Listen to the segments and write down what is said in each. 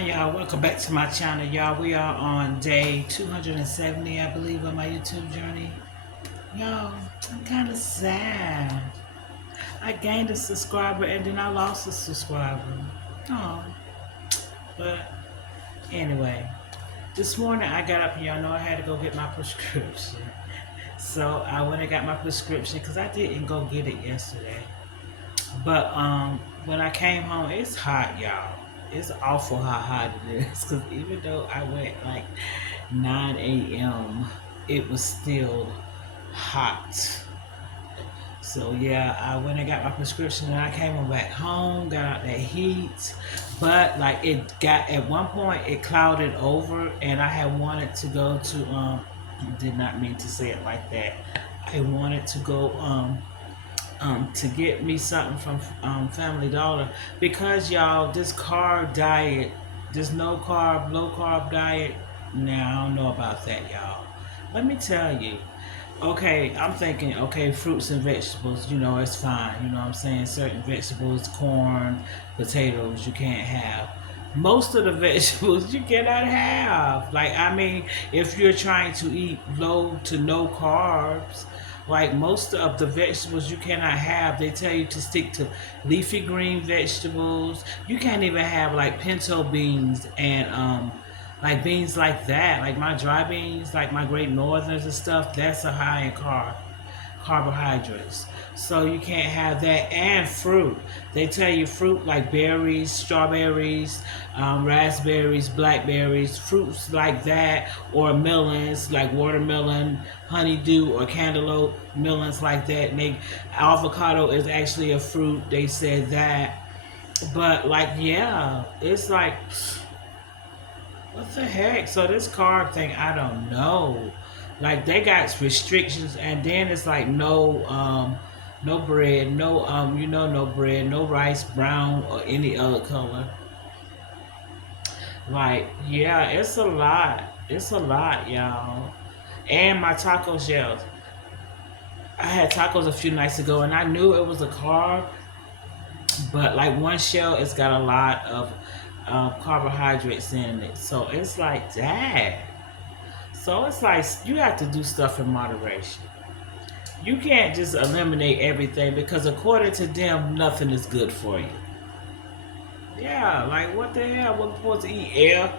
Hi y'all, welcome back to my channel y'all. We are on day 270 I believe on my YouTube journey. Y'all, I'm kind of sad. I gained a subscriber and then I lost a subscriber. Oh, but anyway, this morning I got up and y'all know I had to go get my prescription. So I went and got my prescription because I didn't go get it yesterday. But when I came home, it's hot, y'all. It's awful how hot it is. Cause even though I went like 9 a.m., it was still hot. So yeah, I went and got my prescription, and I came on back home, got out that heat. But like it got at one point, it clouded over, and I had wanted to go to did not mean to say it like that. I wanted to go to get me something from Family Dollar because y'all, this carb diet, this no carb, low carb diet. Now I don't know about that, y'all. Let me tell you. Okay, I'm thinking, okay, fruits and vegetables, it's fine. You know what I'm saying? Certain vegetables, corn, potatoes, you can't have. Most of the vegetables you cannot have. Like, I mean, if you're trying to eat low to no carbs, like most of the vegetables you cannot have. They tell you to stick to leafy green vegetables. You can't even have like pinto beans and like beans like that. Like my dry beans, like my Great Northerns and stuff, that's a high in carbohydrates. So you can't have that and fruit. They tell you fruit like berries, strawberries, raspberries, blackberries, fruits like that, or melons like watermelon, honeydew, or cantaloupe, melons like that. And avocado is actually a fruit. They said that, but like yeah, it's like what the heck? So this carb thing, I don't know. Like they got restrictions, and then it's like no bread, no bread, no rice, brown or any other color. Like yeah, it's a lot. It's a lot, y'all. And my taco shells. I had tacos a few nights ago, and I knew it was a carb, but like one shell, it's got a lot of carbohydrates in it. So it's like that. So it's like you have to do stuff in moderation. You can't just eliminate everything because according to them, nothing is good for you. Yeah, like what the hell? We're supposed to eat air,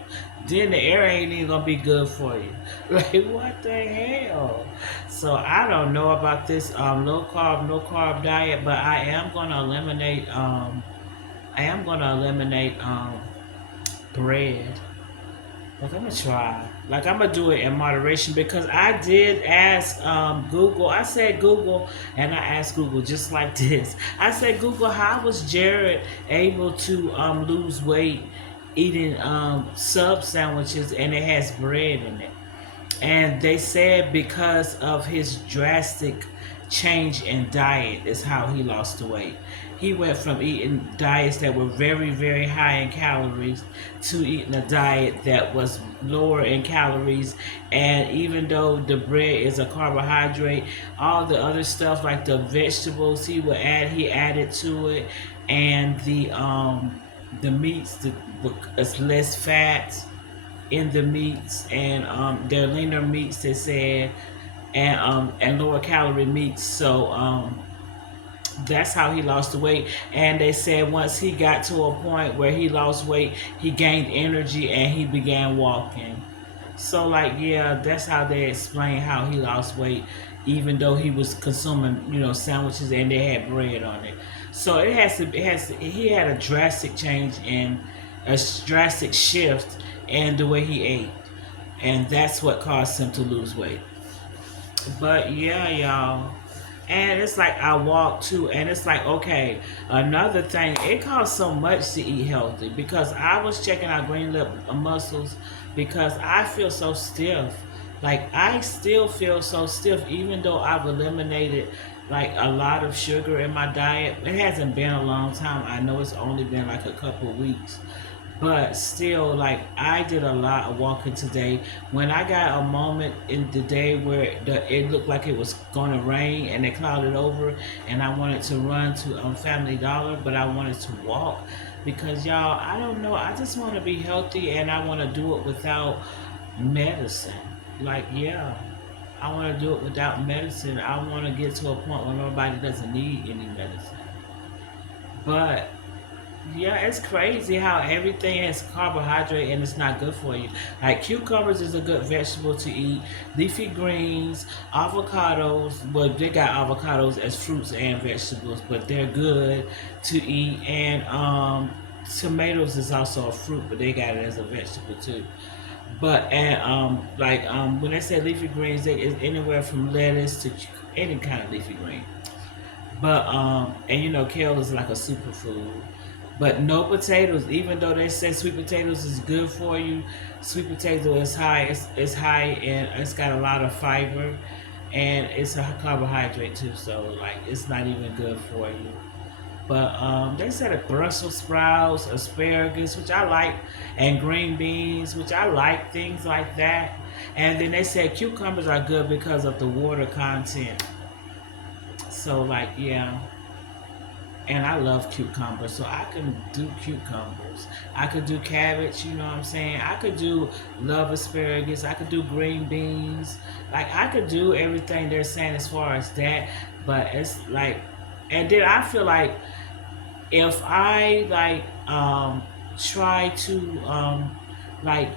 then the air ain't even gonna be good for you. Like what the hell? So I don't know about this low carb, no carb diet, but I am gonna eliminate bread. Like I'm gonna try. Like I'm gonna do it in moderation because I did ask Google. I said Google, and I asked Google just like this. I said Google, how was Jared able to lose weight eating sub sandwiches and it has bread in it? And they said because of his drastic change in diet is how he lost the weight. He went from eating diets that were very, very high in calories to eating a diet that was lower in calories. And even though the bread is a carbohydrate, all the other stuff like the vegetables he added to it, and the meats, it's less fat in the meats, and they're leaner meats, they said, and lower calorie meats. So that's how he lost the weight. And they said once he got to a point where he lost weight, he gained energy and he began walking. So like yeah, that's how they explain how he lost weight, even though he was consuming sandwiches and they had bread on it. So he had a drastic change in a drastic shift in the way he ate, and that's what caused him to lose weight. But yeah, y'all. And it's like I walk too, and it's like okay, another thing. It costs so much to eat healthy because I was checking out green lip muscles because I feel so stiff. Like I still feel so stiff, even though I've eliminated like a lot of sugar in my diet. It hasn't been a long time. I know it's only been like a couple of weeks, but still, like I did a lot of walking today. When I got a moment in the day where it looked like it was going to rain and it clouded over, and I wanted to run to Family Dollar, but I wanted to walk. because y'all, I don't know, I just want to be healthy and I want to do it without medicine. Like, yeah, I want to do it without medicine. I want to get to a point where my body doesn't need any medicine. But yeah, it's crazy how everything is carbohydrate and it's not good for you. Like cucumbers is a good vegetable to eat. Leafy greens, avocados. Well, they got avocados as fruits and vegetables, but they're good to eat. And tomatoes is also a fruit, but they got it as a vegetable too. But and when they say leafy greens, they is anywhere from lettuce to any kind of leafy green. But and you know, kale is like a superfood. But no potatoes, even though they say sweet potatoes is good for you, sweet potato is high. It's high and it's got a lot of fiber, and it's a carbohydrate too. So like, it's not even good for you. But they said that Brussels sprouts, asparagus, which I like, and green beans, which I like, things like that. And then they said cucumbers are good because of the water content. So like, yeah, and I love cucumbers, so I can do cucumbers. I could do cabbage, you know what I'm saying? I could do love asparagus. I could do green beans. Like, I could do everything they're saying as far as that, but it's like, and then I feel like if I like try to like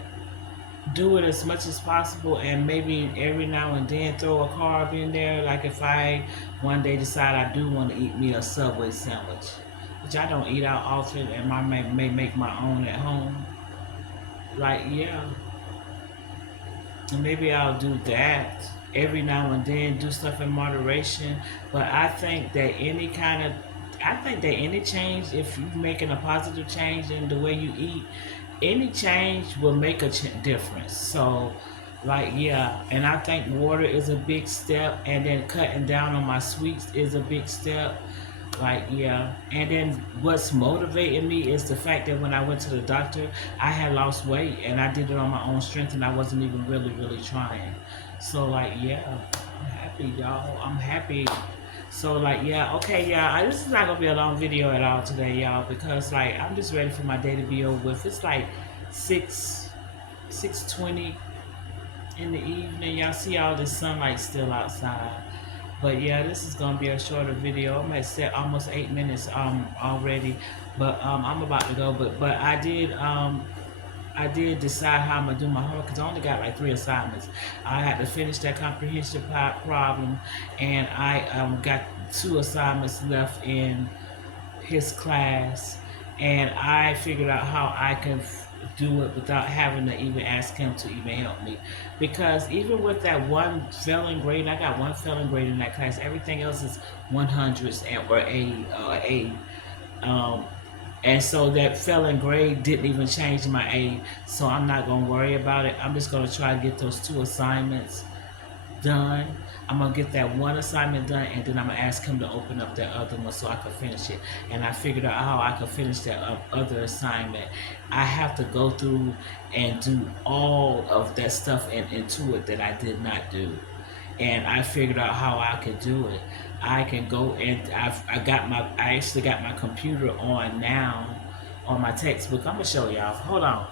do it as much as possible and maybe every now and then throw a carb in there. Like if I one day decide I do want to eat me a Subway sandwich, which I don't eat out often and I may make my own at home. Like, yeah, and maybe I'll do that every now and then, do stuff in moderation. But I think that any change, if you're making a positive change in the way you eat, any change will make a difference. So, like, yeah, and I think water is a big step, and then cutting down on my sweets is a big step. Like, yeah, and then what's motivating me is the fact that when I went to the doctor, I had lost weight, and I did it on my own strength, and I wasn't even really trying. So, like, yeah, I'm happy, y'all. I'm happy. So like, yeah, okay, yeah. This is not gonna be a long video at all today, y'all, because like I'm just ready for my day to be over with. It's like 6:20 in the evening. Y'all see all this sunlight still outside. But yeah, this is gonna be a shorter video. I'm at set almost 8 minutes already, but I'm about to go. But I did decide how I'm gonna do my homework because I only got like 3 assignments. I had to finish that comprehension problem, and I got 2 assignments left in his class, and I figured out how I can do it without having to even ask him to even help me. Because even with that one failing grade, I got one failing grade in that class. Everything else is 100s and or A. Um, and so that failing grade didn't even change my A. So I'm not gonna worry about it. I'm just gonna try to get those 2 assignments done. I'm gonna get that one assignment done, and then I'm gonna ask him to open up that other one so I can finish it. And I figured out how I can finish that other assignment. I have to go through and do all of that stuff into it that I did not do, and I figured out how I could do it. I can go and I actually got my computer on now on my textbook. I'm gonna show y'all. Hold on.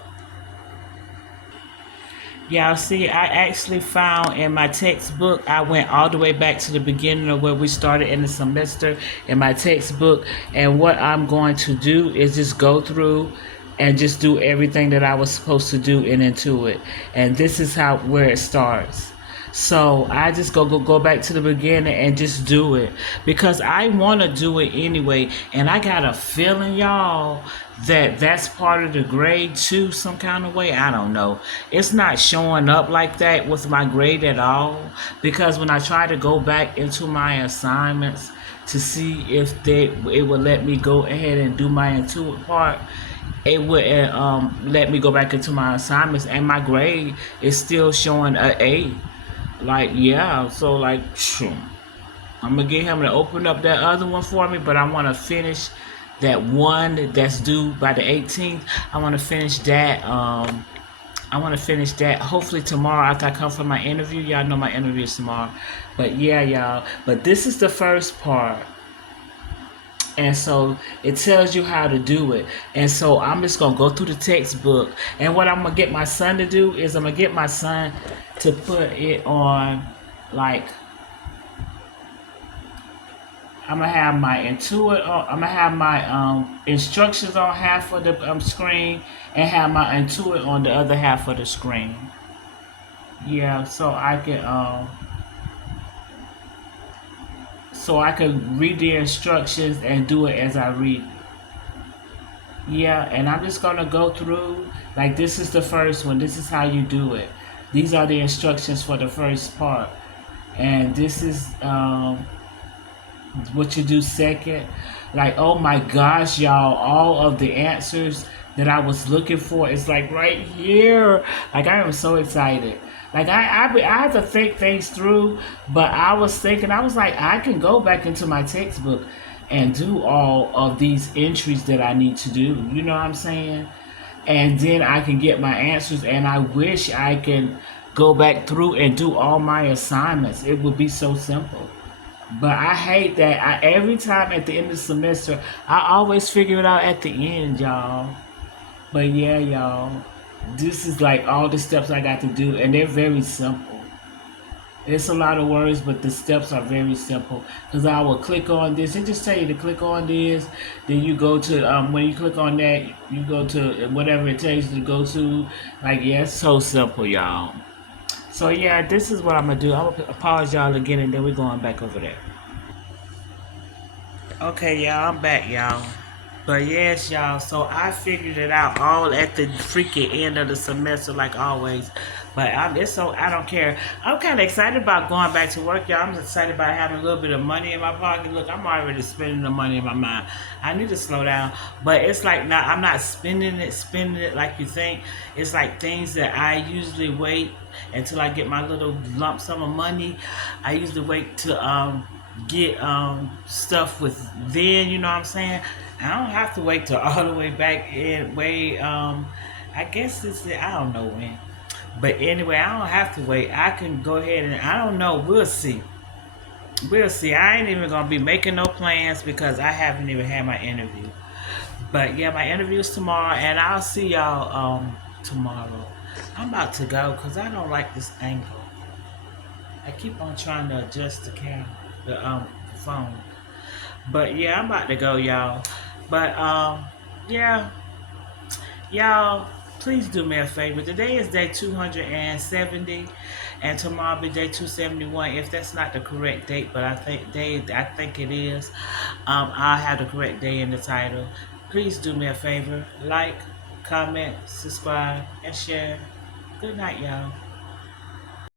Y'all see, I actually found in my textbook, I went all the way back to the beginning of where we started in the semester in my textbook. And what I'm going to do is just go through and just do everything that I was supposed to do and into it. And this is where it starts. So I just go back to the beginning and just do it because I want to do it anyway. And I got a feeling, y'all, that that's part of the grade too, some kind of way. I don't know. It's not showing up like that with my grade at all because when I try to go back into my assignments to see if it would let me go ahead and do my intuitive part, it would let me go back into my assignments and my grade is still showing a A. Like, yeah, so like, I'm gonna get him to open up that other one for me, but I want to finish that one that's due by the 18th. I want to finish that. I want to finish that hopefully tomorrow after I come from my interview. Y'all know my interview is tomorrow. But yeah, y'all. But this is the first part. And so it tells you how to do it. And so I'm just gonna go through the textbook. And what I'm gonna get my son to do is I'm gonna get my son to put it on, like, I'm gonna have my intuit. I'm gonna have my instructions on half of the screen, and have my intuit on the other half of the screen. Yeah, so I can read the instructions and do it as I read. Yeah, and I'm just gonna go through, like, this is the first one. This is how you do it. These are the instructions for the first part, and this is what you do second. Like, oh my gosh, y'all, all of the answers that I was looking for is like right here. Like, I am so excited. Like, I had to think things through, but I was thinking, I was like, I can go back into my textbook and do all of these entries that I need to do. You know what I'm saying? And then I can get my answers, and I wish I can go back through and do all my assignments. It would be so simple. But I hate that every time at the end of the semester, I always figure it out at the end, y'all. But yeah, y'all, this is like all the steps I got to do, and they're very simple. It's a lot of words, but the steps are very simple. Because I will click on this. It just tell you to click on this. Then you go to, when you click on that, you go to whatever it tells you to go to. Like, yeah, it's so simple, y'all. So yeah, this is what I'm going to do. I'm going to pause y'all again, and then we're going back over there. Okay, y'all, I'm back, y'all. But yes, y'all, so I figured it out all at the freaking end of the semester, like always. But it's so, I don't care. I'm kind of excited about going back to work, y'all. I'm excited about having a little bit of money in my pocket. Look, I'm already spending the money in my mind. I need to slow down. But it's like, not, I'm not spending it like you think. It's like things that I usually wait until I get my little lump sum of money. I usually wait to get stuff with then, you know what I'm saying? I don't have to wait till all the way back in way I guess it's I don't know when. But anyway, I don't have to wait. I can go ahead and I don't know, we'll see. We'll see. I ain't even gonna be making no plans because I haven't even had my interview. But yeah, my interview is tomorrow, and I'll see y'all tomorrow. I'm about to go because I don't like this angle. I keep on trying to adjust the camera, the phone. But yeah, I'm about to go, y'all. But yeah, y'all, please do me a favor. Today is day 270, and tomorrow be day 271. If that's not the correct date, but I think it is. I'll have the correct day in the title. Please do me a favor. Like, comment, subscribe, and share. Good night, y'all.